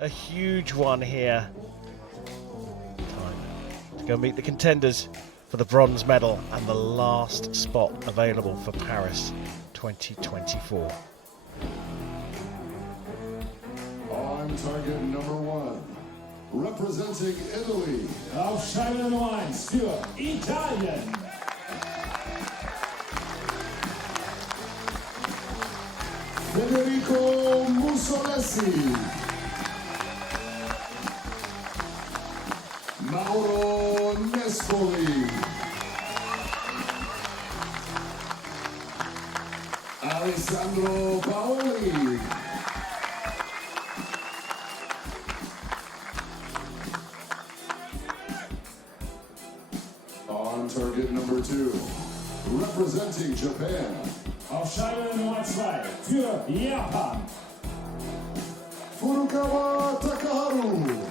a huge one here. Time to go meet the contenders for the bronze medal and the last spot available for Paris 2024. On target number 1, representing Italy. Auf Scheibe Nummer 1 für Italien. Federico Mussolesi. Mauro Nespoli. Alessandro Paoli. On target number 2, representing Japan. Auf Scheibe Nummer 2 für Japan. Furukawa Takaharu.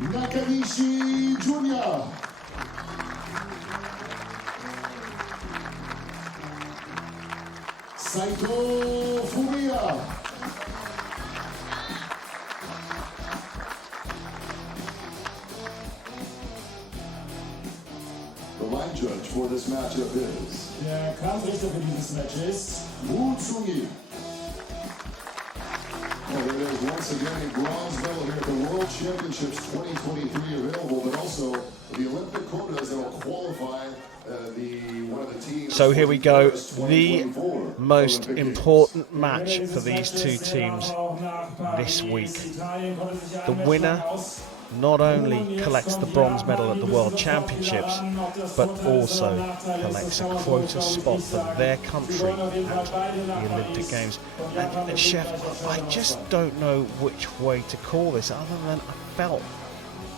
Nakanishi Jr. Saito Fumiya. The line judge for this matchup is Der Kampfrichter für dieses Match ist Wu Tsungi. Well, there it is once again a bronze medal here at the World Championships 2023 available, but also the Olympic quotas that will qualify one of the teams. So here we go, the most important match for these two teams this week. The winner not only collects the bronze medal at the World Championships, but also collects a quota spot for their country at the Olympic Games. And Chef, I just don't know which way to call this, other than I felt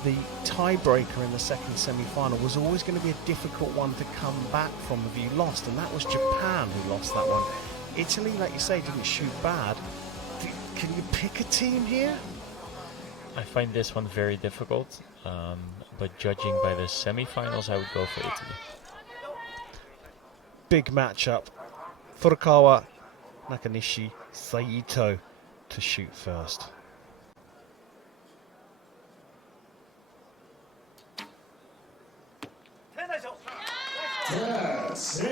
the tiebreaker in the second semi-final was always going to be a difficult one to come back from if you lost, and that was Japan who lost that one. Italy, like you say, didn't shoot bad. Can you pick a team here? I find this one very difficult, but judging by the semi-finals, I would go for Italy. Big matchup. Furukawa, Nakanishi, Saito to shoot first. Yes.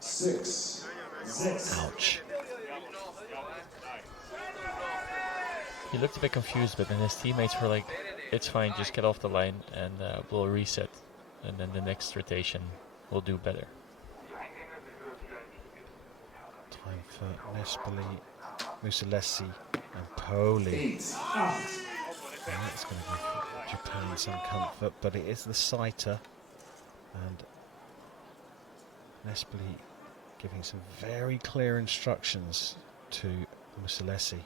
Six. Ouch. He looked a bit confused, but then his teammates were like, it's fine, just get off the line and we'll reset. And then the next rotation will do better. Time for Nespoli, Mussolesi and Poli. And that's going to give Japan some comfort, but it is the sighter. And Nespoli giving some very clear instructions to Mussolesi.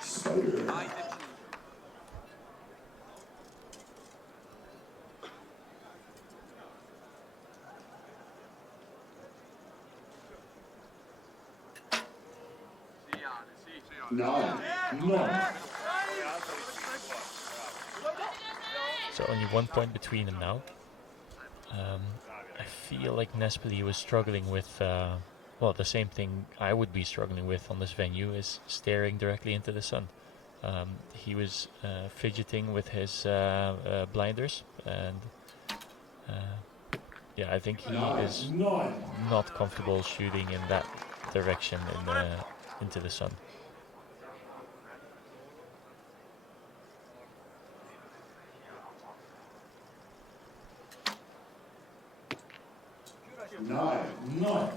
Spider. Nine. So only 1 point between them now. I feel like Nespoli was struggling with, well, the same thing I would be struggling with on this venue is staring directly into the sun. He was fidgeting with his blinders, and yeah, I think he is not comfortable shooting in that direction into the sun. Nine.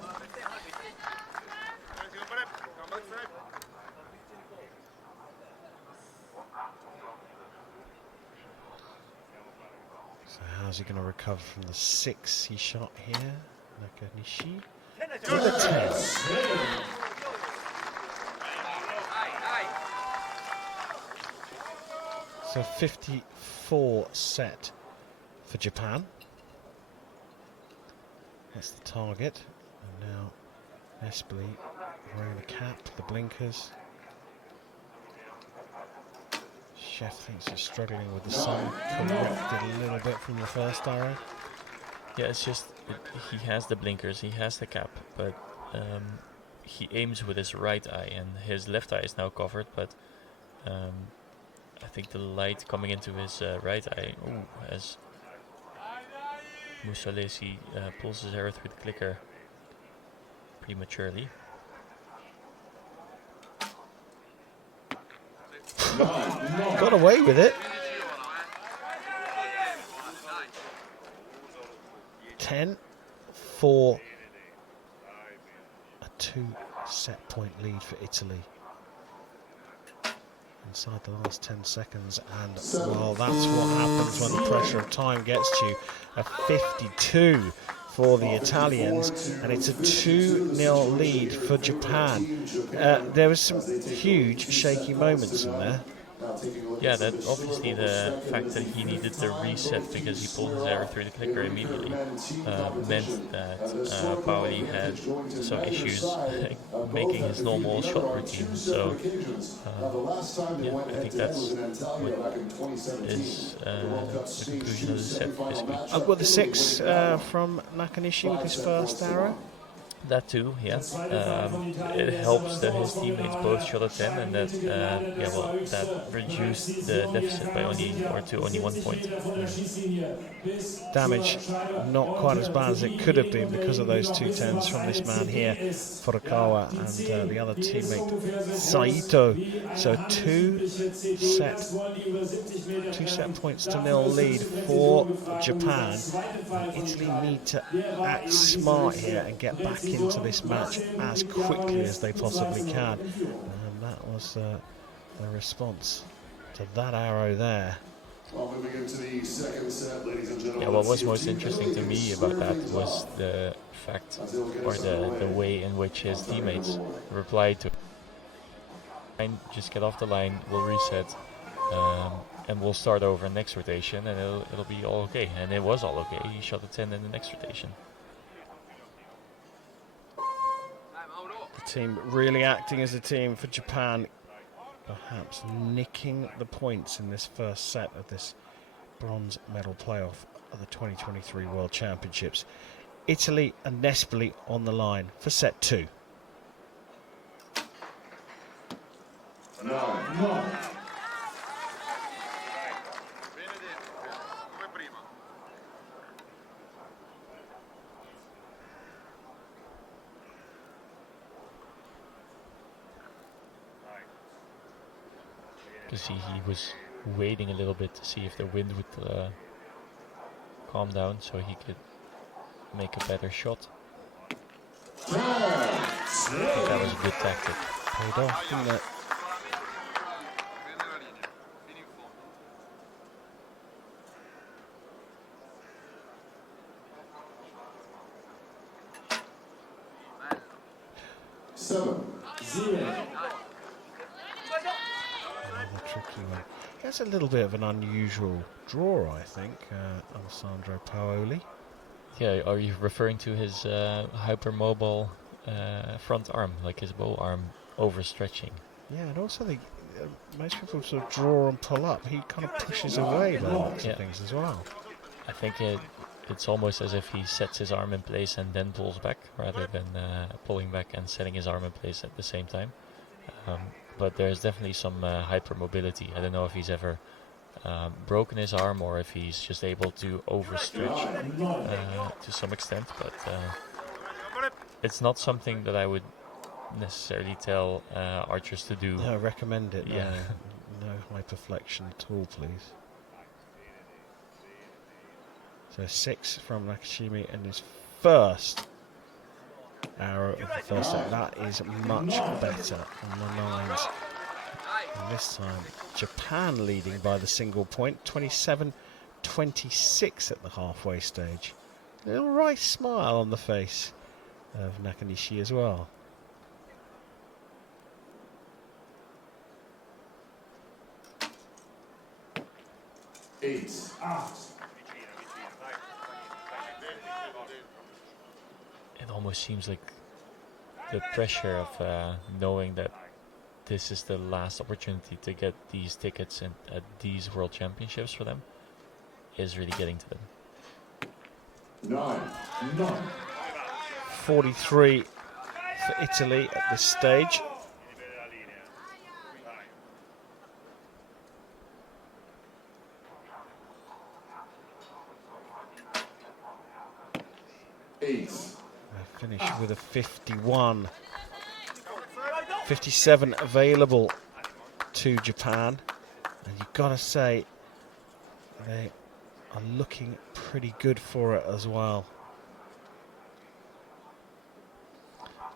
So how's he going to recover from the 6 he shot here? Nakanishi to the 10. So 54 set for Japan. That's the target. And now Espoli wearing the cap, the blinkers. Chef thinks he's struggling with the sun, corrected a little bit from the first arrow. Yeah, it's just he has the blinkers, he has the cap, but he aims with his right eye, and his left eye is now covered. But I think the light coming into his right eye, as Musalesi pulls his arrow through the clicker prematurely. Got away with it. 10-4. A 2-set point lead for Italy. Inside the last 10 seconds, and well, that's what happens when the pressure of time gets to you. A 52 for the Italians, and it's a 2-0 lead for Japan. There was some huge shaky moments in there. Yeah, that obviously the fact that he needed the reset because he pulled his arrow through the clicker immediately meant that Paoli had some issues making his normal shot routine. So yeah, I think that's what is the conclusion of the set basically. I've got the 6 from Nakanishi with his first arrow. That too, yeah. It helps that his teammates both shot at 10, and that that reduced the deficit by only 1 point. Damage not quite as bad as it could have been because of those 2 10s from this man here, Furukawa, and the other teammate Saito. So 2 set points to 0 lead for Japan. Italy need to act smart here and get back into this match as quickly as they possibly can. And that was the response to that arrow there. Yeah, what was most interesting to me about that was the fact, or the way in which his teammates replied to it. Just get off the line, we'll reset, and we'll start over next rotation, and it'll be all okay. And it was all okay. He shot a 10 in the next rotation. The team really acting as a team for Japan, perhaps nicking the points in this first set of this bronze medal playoff of the 2023 World Championships. Italy and Nespoli on the line for set 2. No. Because he was waiting a little bit to see if the wind would calm down so he could make a better shot. I think that was a good tactic. Paid off, didn't it? Tricky one. That's a little bit of an unusual draw, I think, Alessandro Paoli. Yeah, are you referring to his hypermobile front arm, like his bow arm overstretching? Yeah, and also most people sort of draw and pull up. He kind of pushes away by lots of things as well. I think it's almost as if he sets his arm in place and then pulls back, rather than pulling back and setting his arm in place at the same time. But there's definitely some hypermobility. I don't know if he's ever broken his arm or if he's just able to overstretch to some extent. But it's not something that I would necessarily tell archers to do. No, recommend it. Yeah. No hyperflexion at all, please. So 6 from Nakashimi and his first arrow of the first set. That is much better on the 9s. And this time, Japan leading by the single point, 27 26 at the halfway stage. A little wry smile on the face of Nakanishi as well. Eight. It almost seems like the pressure of knowing that this is the last opportunity to get these tickets at these World Championships for them is really getting to them. 9. 43 for Italy at this stage. Eight. They finish with a 51. 57 available to Japan. And you've got to say, they are looking pretty good for it as well.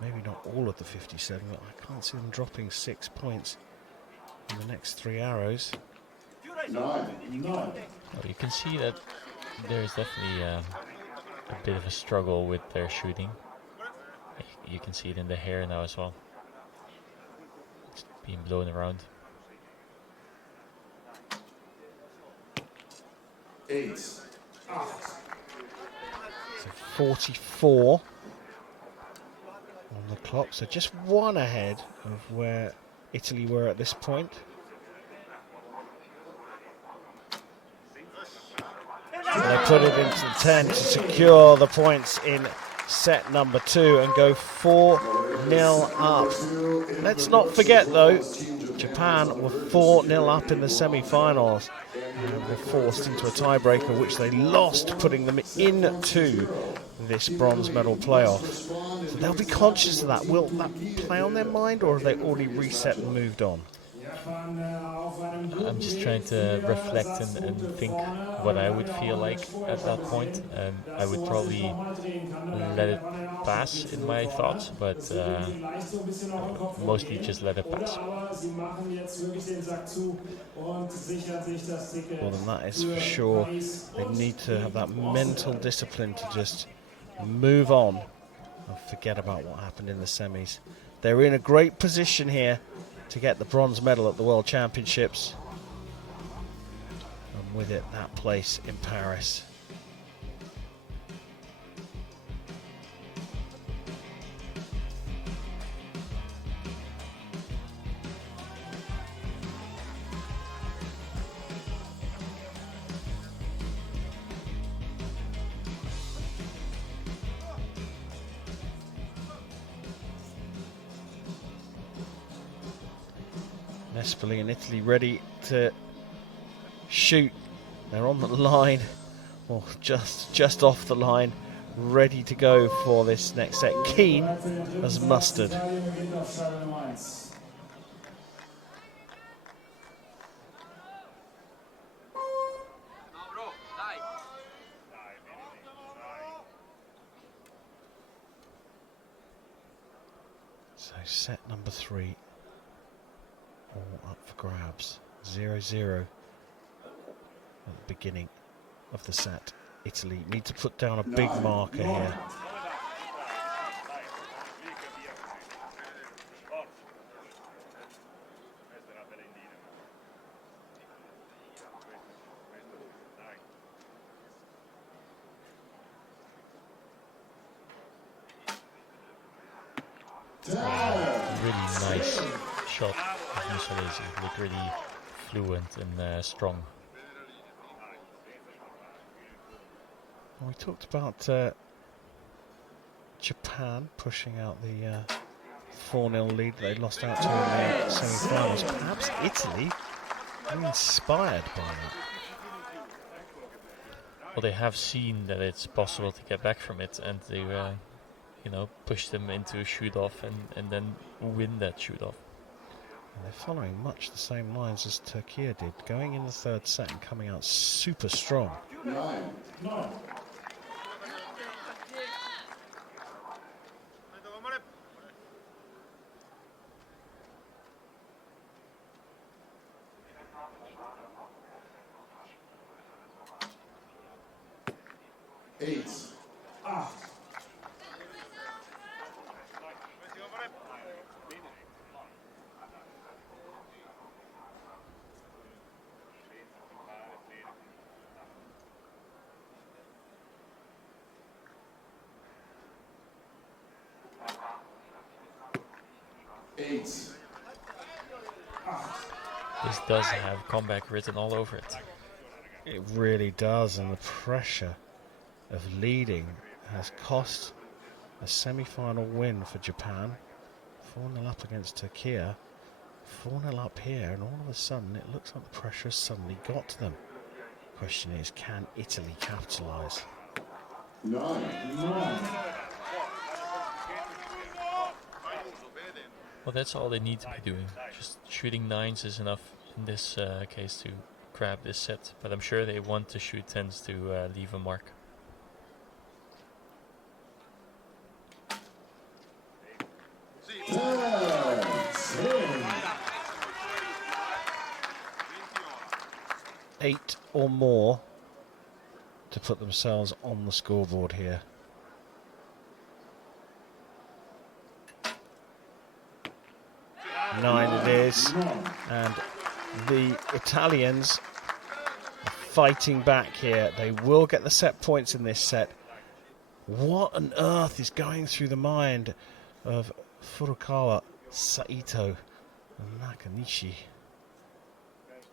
Maybe not all of the 57, but I can't see them dropping 6 points in the next 3 arrows. 9. Well, you can see that there's definitely a bit of a struggle with their shooting. You can see it in the hair now as well. It's being blown around. 8. So 44 on the clock, so just one ahead of where Italy were at this point. So they put it into the 10 to secure the points in set number 2 and go 4-0 up. Let's not forget though, Japan were 4-0 up in the semi-finals and were forced into a tiebreaker which they lost, putting them into this bronze medal playoff. So they'll be conscious of that. Will that play on their mind, or have they already reset and moved on? I'm just trying to reflect and think what I would feel like at that point, and I would probably let it pass in my thoughts, but mostly just let it pass. Well, then that is for sure. They need to have that mental discipline to just move on and forget about what happened in the semis. They're in a great position here to get the bronze medal at the World Championships, and with it that place in Paris. Nespoli in Italy ready to shoot. They're on the line, or just off the line, ready to go for this next set. Keen as mustard. So set number 3. All up for grabs. 0-0 at the beginning of the set. Italy need to put down a big marker here. Really nice shot of Mussolesi. Looked really fluent and strong. We talked about Japan pushing out the 4-0 lead they lost out to in the semi-finals. Perhaps Italy are inspired by that. Well, they have seen that it's possible to get back from it, and they, push them into a shoot-off and then win that shoot-off. And they're following much the same lines as Turkey did, going in the third set and coming out super strong. 9. 8. This does have comeback written all over it. It really does, and the pressure of leading has cost a semi-final win for Japan. 4-0 up against Turkey, 4-0 up here, and all of a sudden it looks like the pressure has suddenly got to them. Question is, can Italy capitalise? 9. Well, that's all they need to be doing. Just shooting 9s is enough in this case to grab this set. But I'm sure they want to shoot 10s to leave a mark. Eight or more to put themselves on the scoreboard here. Nine it is, and the Italians are fighting back here. They will get the set points in this set. What on earth is going through the mind of Furukawa, Saito, and Nakanishi?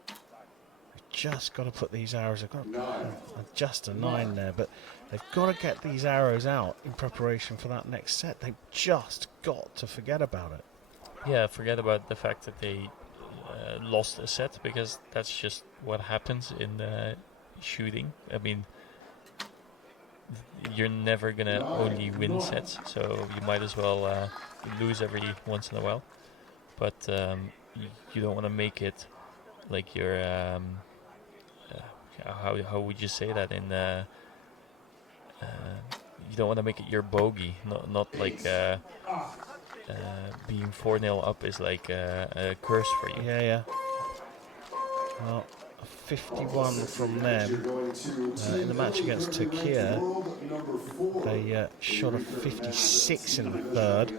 They've just got to put these arrows. I've got just a 9 there, but they've got to get these arrows out in preparation for that next set. They've just got to forget about it. Yeah, forget about the fact that they lost a set, because that's just what happens in shooting. I mean, you're never gonna only win sets, so you might as well lose every once in a while. But you don't want to make it like your how would you say that in you don't want to make it your bogey, not like being 4-0 up is like a curse for you. Yeah. Well, a 51 from them in the match against Turkey. They shot a 56 in the third,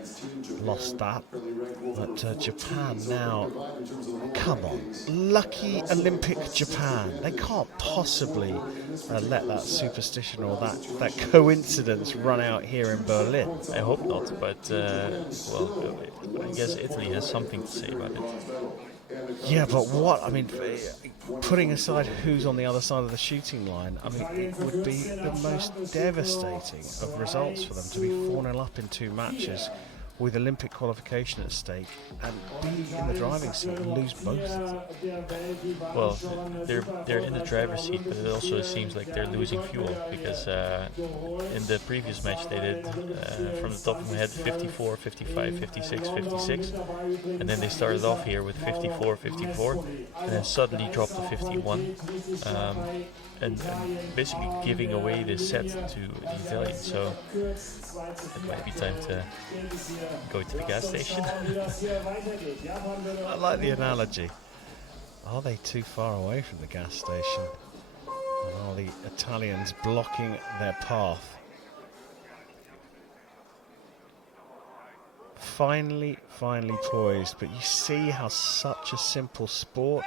lost that. But Japan now, come on, lucky Olympic Japan. They can't possibly let that superstition or that coincidence run out here in Berlin. I hope not, but well, I guess Italy has something to say about it. Yeah, but what? I mean, putting aside who's on the other side of the shooting line, I mean, it would be the most devastating of results for them to be 4-0 up in 2 matches with Olympic qualification at stake and be in the driving seat and lose both of them. Well, they're in the driver's seat, but it also seems like they're losing fuel, because in the previous match they did, from the top of my head, 54, 55, 56, 56, and then they started off here with 54, 54, and then suddenly dropped to 51, and basically giving away this set to the Italians. So it might be time to go to the gas station. I like the analogy. Are they too far away from the gas station? And are the Italians blocking their path? Finally poised, but you see how such a simple sport,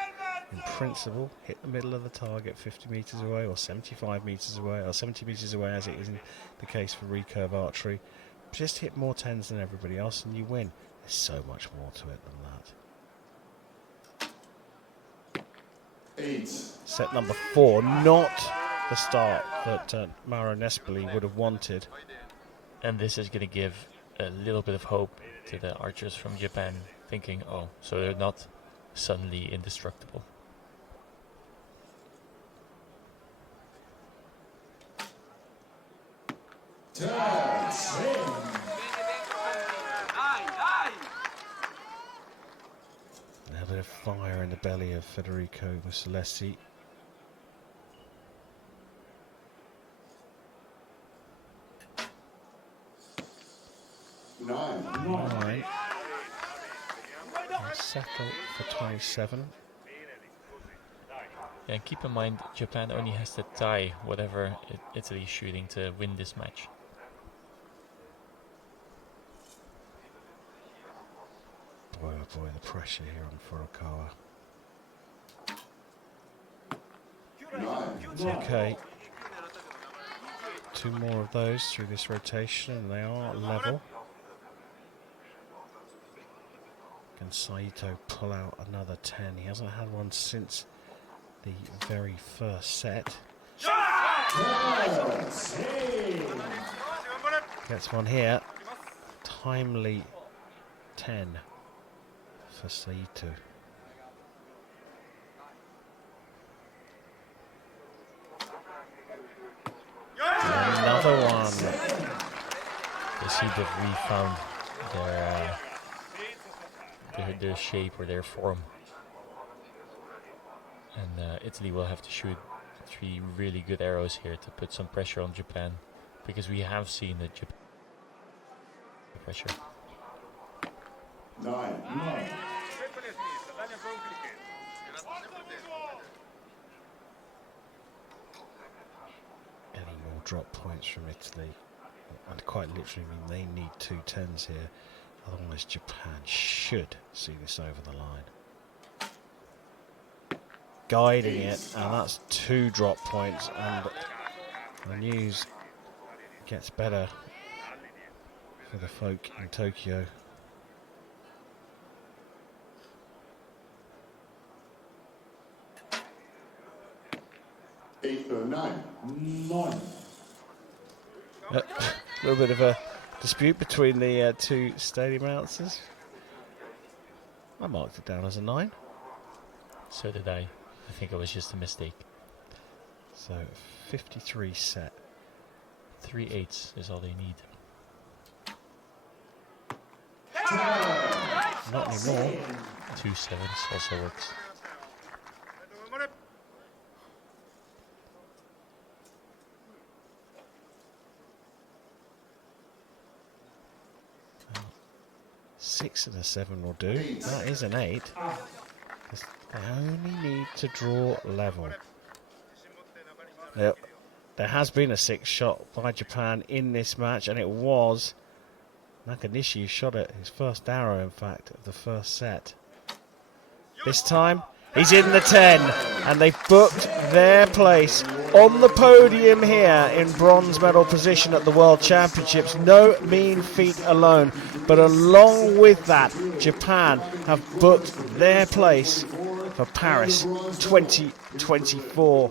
in principle, hit the middle of the target 50 metres away or 75 metres away or 70 metres away, as it is in the case for recurve archery. Just hit more 10s than everybody else and you win. There's so much more to it than that. 8. Set number 4, not the start that Mauro Nespoli would have wanted. And this is going to give a little bit of hope to the archers from Japan, thinking, oh, so they're not suddenly indestructible. A bit of fire in the belly of Federico Mussolesi. Nine. Settle for 27. And keep in mind, Japan only has to tie whatever Italy is shooting to win this match. Boy, oh boy, the pressure here on Furukawa. It's okay. 2 more of those through this rotation, and they are level. Can Saito pull out another 10? He hasn't had one since the very first set. Gets one here. Timely 10 for Saito. Another one. They seem to have refound their shape or their form. And Italy will have to shoot 3 really good arrows here to put some pressure on Japan, because we have seen that Japan pressure. 9. Any more drop points from Italy? And quite literally, I mean, they need 2 10s here. Otherwise, Japan should see this over the line. Guiding it, and that's 2 drop points, and the news gets better for the folk in Tokyo. Nine. A little bit of a dispute between the 2 stadium announcers. I marked it down as a 9. So did I. I think it was just a mistake. So 53 set. 3 8s is all they need. Not anymore. 2 7s also works. Six and a 7 will do. That is an 8. They only need to draw level. Yep. There has been a 6 shot by Japan in this match, and it was Nakanishi who shot it, his first arrow, in fact, of the first set. This time, he's in the 10, and they've booked their place on the podium here in bronze medal position at the World Championships. No mean feat alone, but along with that, Japan have booked their place for Paris 2024.